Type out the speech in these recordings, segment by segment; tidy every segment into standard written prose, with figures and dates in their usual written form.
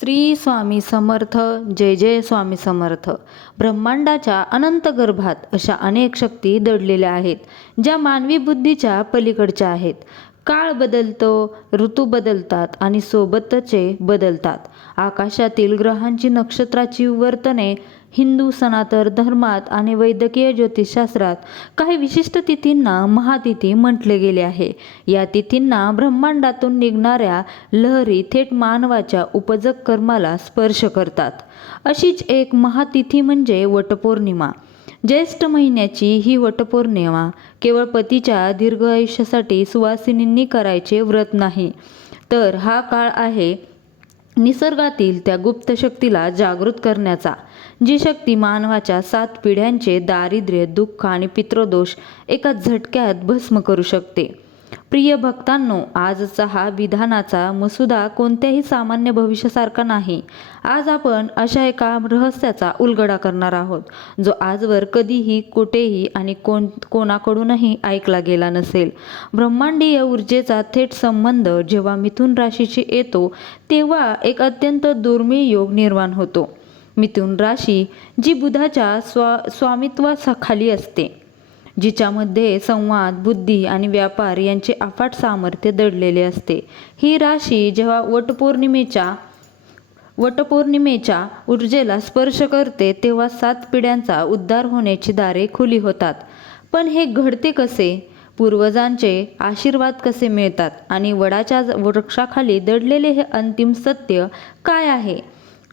श्री स्वामी समर्थ. जय जय स्वामी समर्थ. ब्रह्मांडाच्या अनंत गर्भात अशा अनेक शक्ती दडलेल्या आहेत, ज्या मानवी बुद्धीच्या पलीकडच्या आहेत. काळ बदलतो, ऋतू बदलतात आणि सोबतचे बदलतात. आकाशातील ग्रहांची, नक्षत्राची वर्तने हिंदू सनातन धर्मात आणि वैद्यकीय ज्योतिषशास्त्रात काही विशिष्ट तिथींना महातिथी म्हटले गेले आहे. या तिथींना ब्रह्मांडातून निघणाऱ्या लहरी थेट मानवाच्या उपजग कर्माला स्पर्श करतात. अशीच एक महातिथी म्हणजे वटपौर्णिमा. ज्येष्ठ महिन्याची ही वटपौर्णिमा केवळ पतीच्या दीर्घ आयुष्यासाठी सुवासिनींनी करायचे व्रत नाही, तर हा काळ आहे निसर्गातील त्या गुप्त शक्तीला जागृत करण्याचा, जी शक्ती मानवाच्या 7 पिढ्यांचे दारिद्र्य, दुःख आणि पितृदोष एका झटक्यात भस्म करू शकते. प्रिय भक्तांनो, आजचा हा विधानाचा मसुदा कोणत्याही सामान्य भविष्यासारखा नाही. आज आपण अशा एका रहस्याचा उलगडा करणार आहोत, जो आजवर कधीही, कुठेही आणि कोणाकडूनही ऐकला गेला नसेल. ब्रह्मांडीय ऊर्जेचा थेट संबंध जेव्हा मिथुन राशीशी येतो, तेव्हा एक अत्यंत दुर्मिळ योग निर्माण होतो. मिथुन राशी जी बुधाच्या स्वामित्वाखाली असते, जिच्यामध्ये संवाद, बुद्धी आणि व्यापार यांचे अफाट सामर्थ्य दडलेले असते. ही राशी जेव्हा वटपौर्णिमेच्या ऊर्जेला स्पर्श करते, तेव्हा 7 पिढ्यांचा उद्धार होण्याची दारे खुली होतात. पण हे घडते कसे? पूर्वजांचे आशीर्वाद कसे मिळतात? आणि वडाच्या वृक्षाखाली दडलेले हे अंतिम सत्य काय आहे,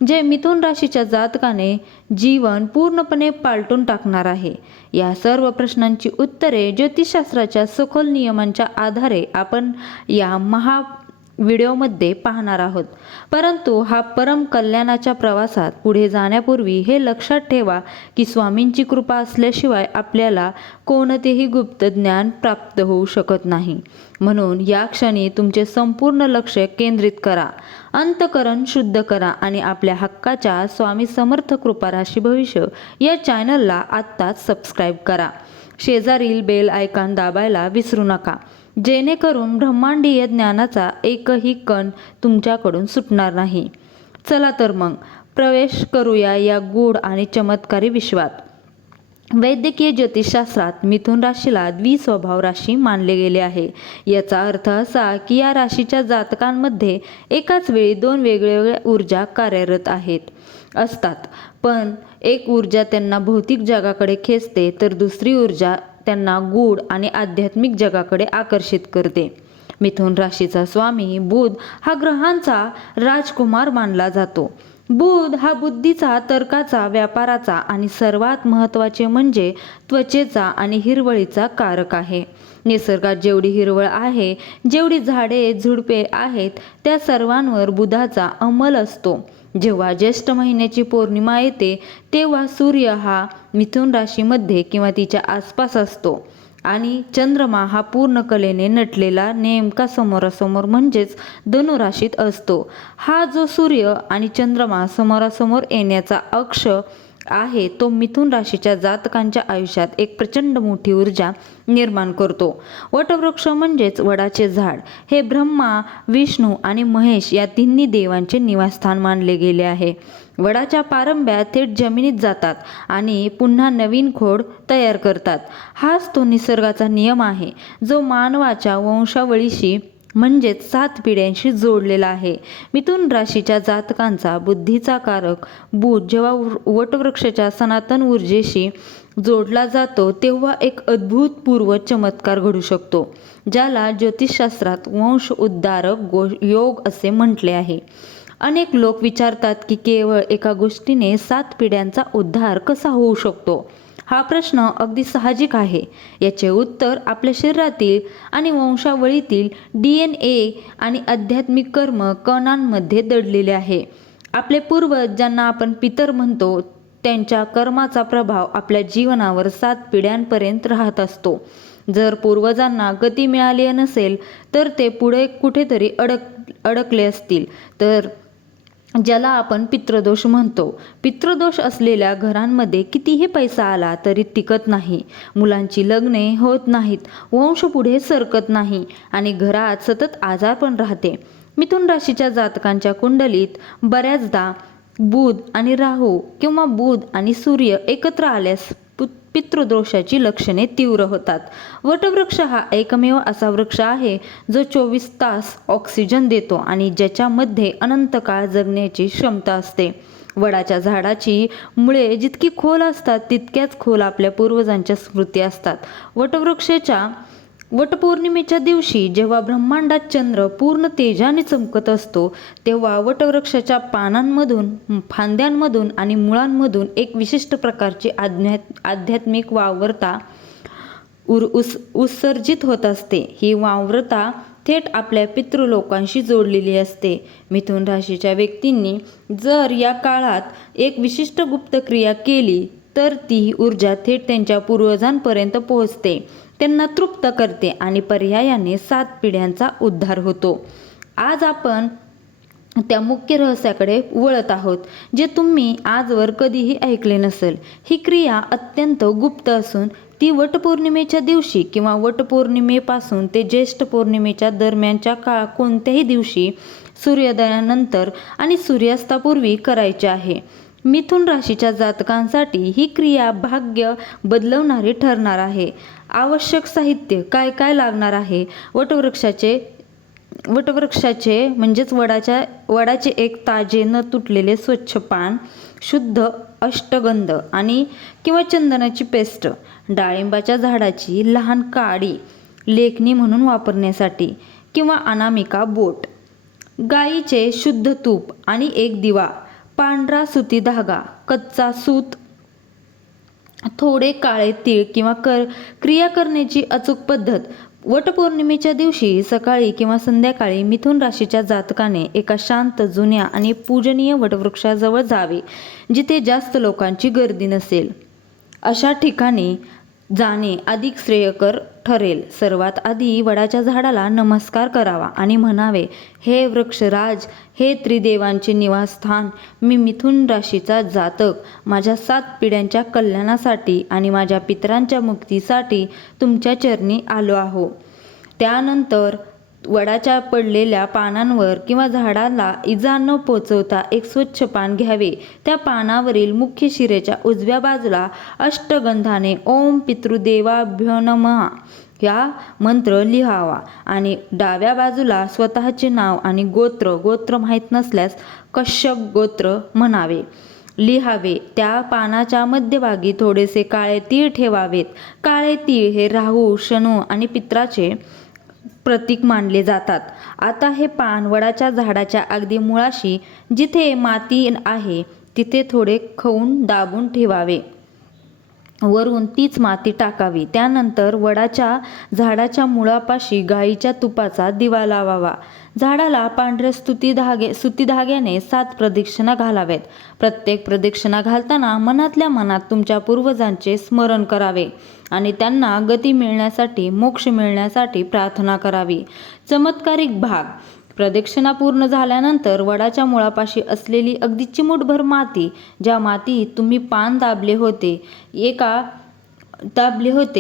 जे मिथुन राशीच्या जातकाने जीवन पूर्णपणे पालटून टाकणार आहे? या सर्व प्रश्नांची उत्तरे ज्योतिषशास्त्राच्या सखोल नियमांच्या आधारे आपण या व्हिडिओमध्ये पाहणार आहोत. परंतु हा परम कल्याणाच्या प्रवासात पुढे जाण्यापूर्वी हे लक्षात ठेवा की स्वामींची कृपा असल्याशिवाय आपल्याला कोणतेही गुप्त ज्ञान प्राप्त होऊ शकत नाही. म्हणून या क्षणी तुमचे संपूर्ण लक्ष केंद्रित करा, अंतःकरण शुद्ध करा आणि आपल्या हक्काच्या स्वामी समर्थ कृपा राशी भविष्य या चॅनलला आत्ताच सबस्क्राईब करा. शेजारील बेल आयकॉन दाबायला विसरू नका, जेणेकरून ब्रह्मांडीय ज्ञानाचा एकही कण तुमच्याकडून सुटणार नाही. चला तर मग प्रवेश करूया या गूढ आणि चमत्कारी विश्वात. वैद्यकीय ज्योतिषशास्त्रात मिथुन राशीला द्विस्वभाव राशी मानले गेले आहे. याचा अर्थ असा की या राशीच्या जातकांमध्ये एकाच वेळी 2 वेगवेगळ्या ऊर्जा कार्यरत असतात. पण एक ऊर्जा त्यांना भौतिक जगाकडे खेचते, तर दुसरी ऊर्जा त्यांना गूढ आणि आध्यात्मिक जगाकडे आकर्षित करते. मिथुन राशीचा स्वामी बुध हा ग्रहांचा राजकुमार मानला जातो. बुध हा बुद्धीचा, तर्काचा, व्यापाराचा आणि सर्वात महत्त्वाचे म्हणजे त्वचेचा आणि हिरवळीचा कारक आहे. निसर्गात जेवढी हिरवळ आहे, जेवढी झाडे झुडपे आहेत, त्या सर्वांवर बुधाचा अंमल असतो. जेव्हा ज्येष्ठ महिन्याची पौर्णिमा येते, तेव्हा सूर्य हा मिथुन राशीमध्ये किंवा तिच्या आसपास असतो आणि चंद्रमा हा पूर्ण कलेने नटलेला नेमका समोरासमोर म्हणजेच धनु राशीत असतो. हा जो सूर्य आणि चंद्रमा समोरासमोर येण्याचा अक्ष आहे, तो मिथुन राशीच्या जातकांच्या आयुष्यात एक प्रचंड मोठी ऊर्जा निर्माण करतो. वटवृक्ष म्हणजेच वडाचे झाड हे ब्रह्मा, विष्णू आणि महेश या तिन्ही देवांचे निवासस्थान मानले गेले आहे. वडाच्या पारंब्या थेट जमिनीत जातात आणि पुन्हा नवीन खोड तयार करतात. हाच तो निसर्गाचा नियम आहे, जो मानवाच्या वंशावळीशी म्हणजेच 7 पिढ्यांशी जोडलेला आहे. मिथुन राशीच्या जातकांचा बुद्धीचा कारक बुध जेव्हा वटवृक्षाच्या सनातन ऊर्जेशी जोडला जातो, तेव्हा एक अभूतपूर्व चमत्कार घडू शकतो, ज्याला ज्योतिषशास्त्रात वंश उद्धारक योग असे म्हटले आहे. अनेक लोक विचारतात की केवळ एका गोष्टीने 7 पिढ्यांचा उद्धार कसा होऊ शकतो? हा प्रश्न अगदी साहजिक आहे. याचे उत्तर आपल्या शरीरातील आणि वंशावळीतील DNA आणि आध्यात्मिक कर्म कणांमध्ये दडलेले आहे. आपले पूर्वज, ज्यांना आपण पितर म्हणतो, त्यांच्या कर्माचा प्रभाव आपल्या जीवनावर 7 पिढ्यांपर्यंत राहत असतो. जर पूर्वजांना गती मिळाली नसेल, तर ते पुढे कुठेतरी अडकले असतील, तर ज्याला आपण पितृदोष म्हणतो. पितृदोष असलेल्या घरांमध्ये कितीही पैसा आला तरी टिकत नाही, मुलांची लग्ने होत नाहीत, वंश पुढे सरकत नाही आणि घरात सतत आजारपण राहते. मिथुन राशीच्या जातकांच्या कुंडलीत बऱ्याचदा बुध आणि राहू किंवा बुध आणि सूर्य एकत्र आल्यास पितृदोषाची लक्षणे तीव्र होतात. वटवृक्ष हा एकमेव असा वृक्ष आहे जो 24 तास ऑक्सिजन देतो आणि ज्याच्यामध्ये अनंत काळ जगण्याची क्षमता असते. वडाच्या झाडाची मुळे जितकी खोल असतात तितक्याच खोल आपल्या पूर्वजांच्या स्मृती असतात. वटपौर्णिमेच्या दिवशी जेव्हा ब्रह्मांडात चंद्र पूर्ण तेजाने चमकत असतो तेव्हा वटवृक्षाच्या पानांमधून, फांद्यांमधून आणि मुळांमधून एक विशिष्ट प्रकारची आध्यात्मिक वावरता उत्सर्जित होत असते. ही वावरता थेट आपल्या पितृलोकांशी जोडलेली असते. मिथुन राशीच्या व्यक्तींनी जर या काळात एक विशिष्ट गुप्त क्रिया केली तर ती ऊर्जा थेट त्यांच्या पूर्वजांपर्यंत पोहोचते, त्यांना तृप्त करते आणि पर्यायाने 7 पिढ्यांचा उद्धार होतो. आज आपण त्या मुख्य रहस्याकडे वळत आहोत जे तुम्ही आजवर कधीही ऐकले नसेल. ही क्रिया अत्यंत गुप्त असून ती वटपौर्णिमेच्या दिवशी किंवा वटपौर्णिमेपासून ते ज्येष्ठ पौर्णिमेच्या दरम्यानच्या कोणत्याही दिवशी सूर्योदयानंतर आणि सूर्यास्तापूर्वी करायची आहे. मिथुन राशीच्या जातकांसाठी ही क्रिया भाग्य बदलवणारी ठरणार आहे. आवश्यक साहित्य काय काय लागणार आहे? वटवृक्षाचे म्हणजेच वडाचे एक ताजे न तुटलेले स्वच्छ पान, शुद्ध अष्टगंध आणि किंवा चंदनाची पेस्ट, डाळिंबाच्या झाडाची लहान काडी लेखणी म्हणून वापरण्यासाठी किंवा अनामिका बोट, गाईचे शुद्ध तूप आणि एक दिवा, पांढरा सुती धागा, कच्चा सूत, थोडे काळे तीळ किंवा क्रिया करण्याची अचूक पद्धत. वटपौर्णिमेच्या दिवशी सकाळी किंवा संध्याकाळी मिथुन राशीच्या जातकाने एका शांत, जुन्या आणि पूजनीय वटवृक्षाजवळ जावे जिथे जास्त लोकांची गर्दी नसेल. अशा ठिकाणी जाणे अधिक श्रेयकर ठरेल. सर्वात आधी वडाच्या झाडाला नमस्कार करावा आणि म्हणावे, हे वृक्षराज, हे त्रिदेवांचे निवासस्थान, मी मिथुन राशीचा जातक माझ्या 7 पिढ्यांच्या कल्याणासाठी आणि माझ्या पितरांच्या मुक्तीसाठी तुमच्या चरणी आलो आहो. त्यानंतर वडाच्या पडलेल्या पानांवर किंवा झाडाला इजा न पोचवता एक स्वच्छ पान घ्यावे. त्या पानावरील मुख्य शिरेच्या उजव्या बाजूला अष्टगंधाने ओम पितृदेवाभ्यो नमः या मंत्र लिहावा आणि डाव्या बाजूला स्वतःचे नाव आणि गोत्र माहीत नसल्यास कश्यप गोत्र म्हणावे, लिहावे. त्या पानाच्या मध्यभागी थोडेसे काळे तीळ ठेवावेत. काळे तीळ हे राहू, शनू आणि पित्राचे प्रतीक मानले जातात. आता हे पान वडाच्या झाडाच्या अगदी मुळाशी जिथे माती आहे तिथे थोडे खवून दाबून ठेवावे. वरून तीच माती टाकावी. त्यानंतर वडाच्या झाडाच्या मुळापाशी गाईच्या तुपाचा दिवा लावावा. झाडाला पांढऱ्या सुती धाग्याने 7 प्रदक्षिणा घालाव्यात. प्रत्येक प्रदक्षिणा घालताना मनातल्या मनात तुमच्या पूर्वजांचे स्मरण करावे आणि त्यांना गती मिळण्यासाठी, मोक्ष मिळण्यासाठी प्रार्थना करावी. चमत्कारिक भाग. प्रदक्षिणा पूर्ण झाल्यानंतर वडाच्या मुळापाशी असलेली अगदी चिमूटभर माती, ज्या मातीत तुम्ही पान दाबले होते,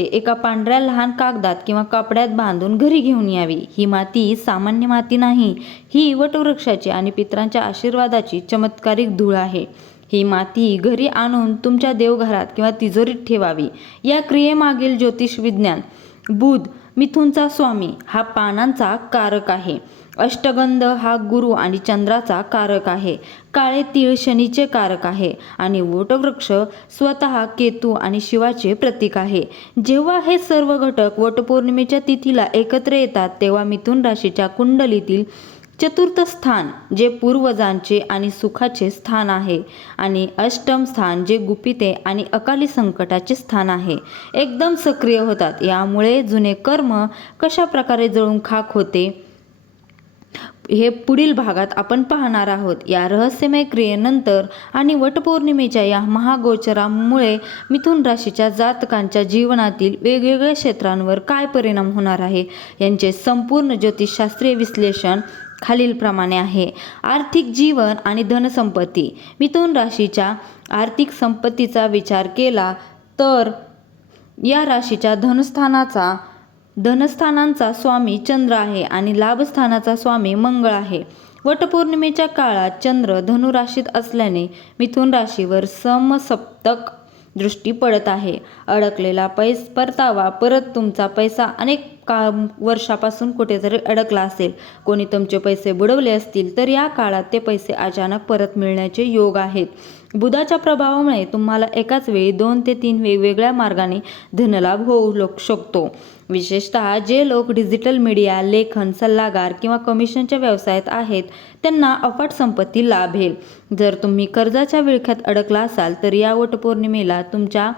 एका पांढऱ्या लहान कागदात किंवा कपड्यात बांधून घरी घेऊन यावी. ही माती सामान्य माती नाही, ही वटवृक्षाची आणि पितरांच्या आशीर्वादाची चमत्कारिक धूळ आहे. ही माती घरी आणून तुमच्या देवघरात किंवा तिजोरीत ठेवावी. या क्रियेमागील ज्योतिष विज्ञान. बुध मिथुनचा स्वामी हा पानांचा कारक आहे. अष्टगंध हा गुरु आणि चंद्राचा कारक आहे. काळे तीळ शनीचे कारक आहे आणि वटवृक्ष स्वतः केतू आणि शिवाचे प्रतीक आहे. जेव्हा हे सर्व घटक वटपौर्णिमेच्या तिथीला एकत्र येतात तेव्हा मिथुन राशीच्या कुंडलीतील चतुर्थ स्थान जे पूर्वजांचे आणि सुखाचे स्थान आहे आणि अष्टम स्थान जे गुपिते आणि अकाली संकटाचे स्थान आहे, एकदम सक्रिय होतात. यामुळे जुने कर्म कशा प्रकारे जळून खाक होते हे पुढील भागात आपण पाहणार आहोत. या रहस्यमय क्रियेनंतर आणि वटपौर्णिमेच्या या महागोचरामुळे मिथुन राशीच्या जातकांच्या जीवनातील वेगवेगळ्या क्षेत्रांवर काय परिणाम होणार आहे यांचे संपूर्ण ज्योतिषशास्त्रीय विश्लेषण खालीलप्रमाणे आहे. आर्थिक जीवन आणि धनसंपत्ती. मिथुन राशीच्या आर्थिक संपत्तीचा विचार केला तर या राशीच्या धनस्थानाचा धनस्थानांचा स्वामी चंद्र आहे आणि लाभस्थानाचा स्वामी मंगळ आहे. वटपौर्णिमेच्या काळात चंद्र धनु राशीत असल्याने मिथुन राशीवर समसप्तक दृष्टी पडत आहे. अडकलेला परतावा, परत तुमचा पैसा अनेक वर्षापासून कुठेतरी अडकला असेल, कोणी तुमचे पैसे बुडवले असतील तर या काळात ते पैसे अचानक परत मिळण्याचे योग आहेत. बुधाच्या प्रभावामुळे तुम्हाला एकाच वेळी 2 ते 3 वेगवेगळ्या मार्गाने धनलाभ होऊ शकतो. विशेषतः जे लोक डिजिटल मीडिया, लेखन, सल्लागार किंवा कमिशनच्या व्यवसायात आहेत त्यांना अफाट संपत्ती लाभेल. जर तुम्ही कर्जाच्या विळख्यात अडकला असाल तर या वटपौर्णिमेला तुमच्या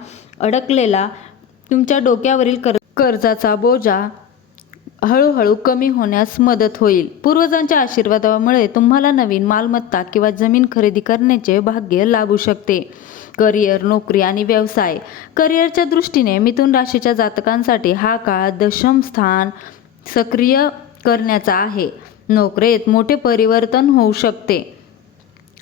डोक्यावरील कर्जाचा बोजा हळूहळू कमी होण्यास मदत होईल. पूर्वजांच्या आशीर्वादामुळे तुम्हाला नवीन मालमत्ता किंवा जमीन खरेदी करण्याचे भाग्य लाभू शकते. करिअर, नोकरी आणि व्यवसाय. करिअरच्या दृष्टीने मिथुन राशीच्या जातकांसाठी हा काळ दशम स्थान सक्रिय करण्याचा आहे. नोकरीत मोठे परिवर्तन होऊ शकते.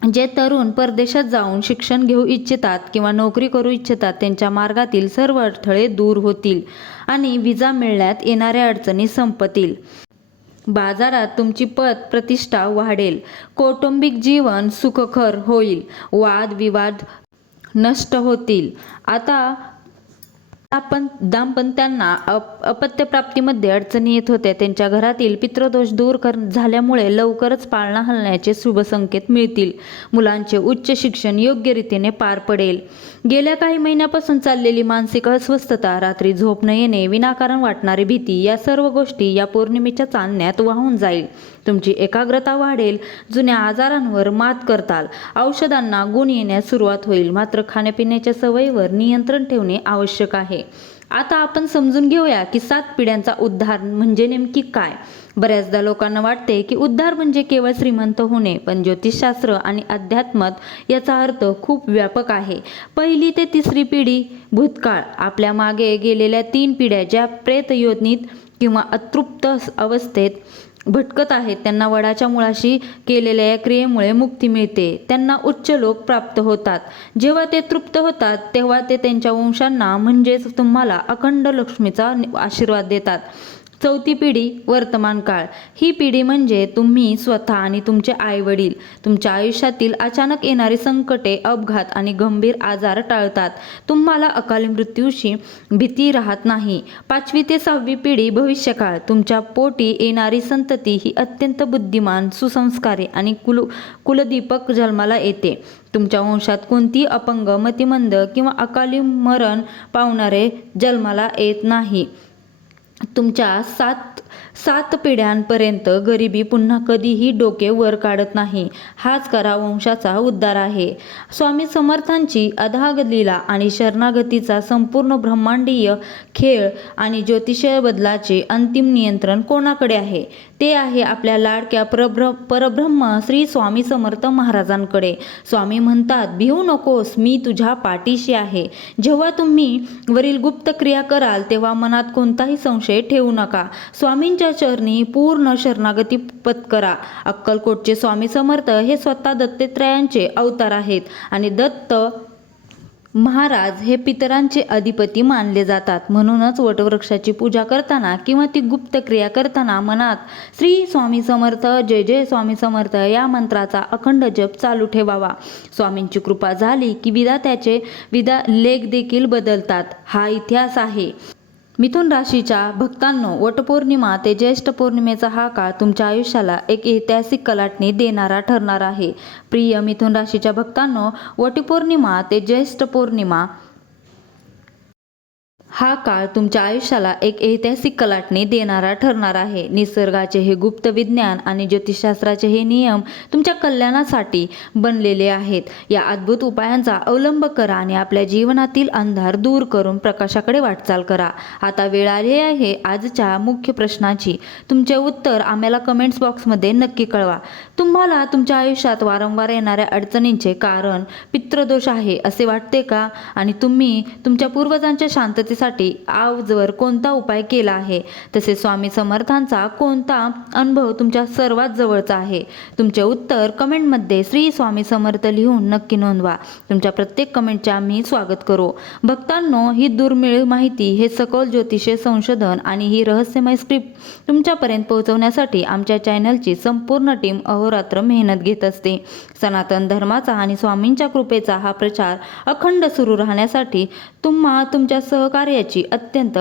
जे तरुण परदेशात जाऊन शिक्षण घेऊ इच्छितात किंवा नोकरी करू इच्छितात त्यांच्या मार्गातील सर्व अडथळे दूर होतील आणि विजा मिळण्यात येणाऱ्या अडचणी संपतील. बाजारात तुमची प्रतिष्ठा वाढेल. कौटुंबिक जीवन सुखकर होईल. वादविवाद नष्ट होतील. आता दाम्पत्यांना अपत्यप्राप्तीमध्ये अडचणी येत होत्या. त्यांच्या घरातील पितृदोष दूर झाल्यामुळे लवकरच पाळणा हलण्याचे शुभ संकेत मिळतील. मुलांचे उच्च शिक्षण योग्य रीतीने पार पडेल. गेल्या काही महिन्यापासून चाललेली मानसिक अस्वस्थता, रात्री झोप न येणे, विनाकारण वाटणारी भीती या सर्व गोष्टी या पौर्णिमेच्या चांदण्यात वाहून जाईल. तुमची एकाग्रता वाढेल. जुन्या आजारांवर मात करताल. औषधांना गुण येण्यास सुरुवात होईल. मात्र खाण्यापिण्याच्या सवयीवर नियंत्रण ठेवणे आवश्यक आहे. आता आपण समजून घेऊया की 7 पिढ्यांचा उद्धार म्हणजे नेमकी काय. बऱ्याचदा लोकांना वाटते की उद्धार म्हणजे केवळ श्रीमंत होणे, पण ज्योतिषशास्त्र आणि अध्यात्मात याचा अर्थ खूप व्यापक आहे. 1ली ते 3री पिढी भूतकाळ. आपल्या मागे गेलेल्या 3 पिढ्या ज्या प्रेतयोनीत किंवा अतृप्त अवस्थेत भटकत आहेत त्यांना वडाच्या मुळाशी केलेल्या या क्रियेमुळे मुक्ती मिळते. त्यांना उच्च लोक प्राप्त होतात. जेव्हा ते तृप्त होतात तेव्हा ते त्यांच्या वंशांना म्हणजेच तुम्हाला अखंड लक्ष्मीचा आशीर्वाद देतात. 4थी पिढी वर्तमान काळ. ही पिढी म्हणजे तुम्ही स्वतः आणि तुमचे आईवडील. तुमच्या आयुष्यातील अचानक येणारी संकटे, अपघात आणि गंभीर आजार टाळतात. तुम्हाला अकाली मृत्यूशी भीती राहत नाही. 5वी ते 6वी पिढी भविष्यकाळ. तुमच्या पोटी येणारी संतती ही अत्यंत बुद्धिमान, सुसंस्कारी आणि कुलदीपक जन्माला येते. तुमच्या वंशात कोणती अपंग, मतिमंद किंवा अकाली मरण पावणारे जन्माला येत नाही. तुमच्या 7 पिढ्यांपर्यंत गरिबी पुन्हा कधीही डोके वर काढत नाही. हाच खरा वंशाचा उद्धार आहे. स्वामी समर्थांची अथांग लीला आणि शरणागतीचा संपूर्ण ब्रह्मांडीय खेळ आणि ज्योतिषीय बदलाचे अंतिम नियंत्रण कोणाकडे आहे? ते आहे आपल्या लाडक्या परब्रह्म श्री स्वामी समर्थ महाराजांकडे. स्वामी म्हणतात, भिवू नकोस, मी तुझ्या पाठीशी आहे. जेव्हा तुम्ही वरील गुप्त क्रिया कराल तेव्हा मनात कोणताही संशय ठेवू नका. स्वामींच्या चरणी पूर्ण शरणागती पत्करा. अक्कलकोटचे स्वामी समर्थ हे स्वतः दत्तात्रेयांचे अवतार आहेत आणि दत्त महाराज हे पितरांचे अधिपती मानले जातात. म्हणूनच वटवृक्षाची पूजा करताना किंवा ती गुप्त क्रिया करताना मनात श्री स्वामी समर्थ, जय जय स्वामी समर्थ या मंत्राचा अखंड जप चालू ठेवावा. स्वामींची कृपा झाली की विधात्याचे लेख देखील बदलतात. हा इतिहास आहे. मिथुन राशीच्या भक्तांनो, वटपौर्णिमा ते ज्येष्ठ पौर्णिमेचा हा काळ तुमच्या आयुष्याला एक ऐतिहासिक कलाटणी देणारा ठरणार आहे. प्रिय मिथुन राशीच्या भक्तांनो, वटपौर्णिमा ते ज्येष्ठ पौर्णिमा हा काळ तुमच्या आयुष्याला एक ऐतिहासिक कलाटणी देणारा ठरणार आहे. निसर्गाचे हे गुप्त विज्ञान आणि ज्योतिषशास्त्राचे हे नियम तुमच्या कल्याणासाठी बनलेले आहेत. या अद्भुत उपायांचा अवलंब करा आणि आपल्या जीवनातील अंधार दूर करून प्रकाशाकडे वाटचाल करा. आता वेळ आली आहे आजच्या मुख्य प्रश्नाची. तुमचे उत्तर आम्हाला कमेंट्स बॉक्समध्ये नक्की कळवा. तुम्हाला तुमच्या आयुष्यात वारंवार येणाऱ्या अडचणींचे कारण पितृदोष आहे असे वाटते का? आणि तुम्ही तुमच्या पूर्वजांच्या शांततेसाठी मिळवण्यासाठी आजवर कोणता उपाय केला आहे, तसेच स्वामी समर्थांचा कोणता अनुभव तुमच्या सर्वात जवळचा आहे? तुमचे उत्तर कमेंटमध्ये श्री स्वामी समर्थ लिहून नक्की नोंदवा. तुमच्या प्रत्येक कमेंटचे आम्ही स्वागत करू. भक्तांनो, ही दुर्मिळ माहिती, हे सखोल ज्योतिषीय संशोधन आणि ही रहस्यमय स्क्रिप्ट तुमच्यापर्यंत पोहोचवण्यासाठी आमच्या चॅनलची संपूर्ण टीम अहोरात्र मेहनत घेत असते. सनातन धर्माचा आणि स्वामींच्या कृपेचा हा प्रचार अखंड सुरू राहण्यासाठी तुमच्या सहकार्याची अत्यंत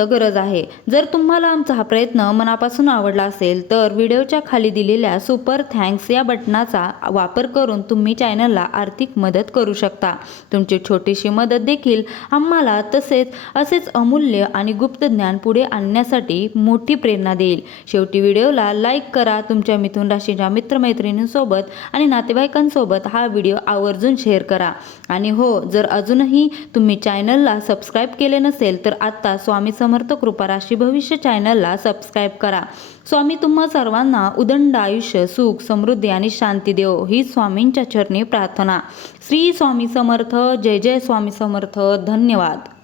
गरज आहे. जर तुम्हाला आमचा हा प्रयत्न मनापासून आवडला असेल तर व्हिडिओच्या खाली दिलेल्या सुपर थँक्स या बटनाचा वापर करून तुम्ही चॅनलला आर्थिक मदत करू शकता. तुमची छोटीशी मदत देखील आम्हाला असेच अमूल्य आणि गुप्त ज्ञान पुढे आणण्यासाठी मोठी प्रेरणा देईल. शेवटी व्हिडिओला लाईक करा. तुमच्या मिथुन राशीच्या मित्रमैत्रिणींसोबत आणि नातेवाईकांसोबत हा व्हिडिओ आवर्जून शेअर करा. आणि हो, जर अजूनही तुम्ही चॅनलला सबस्क्राईब केले नसेल तर आता स्वामी समर्थ कृपा राशी भविष्य चॅनलला सबस्क्राईब करा. स्वामी तुम्हा सर्वांना उदंड आयुष्य, सुख, समृद्धी आणि शांती देवो, ही स्वामींच्या चरणी प्रार्थना. श्री स्वामी समर्थ. जय जय स्वामी समर्थ. धन्यवाद.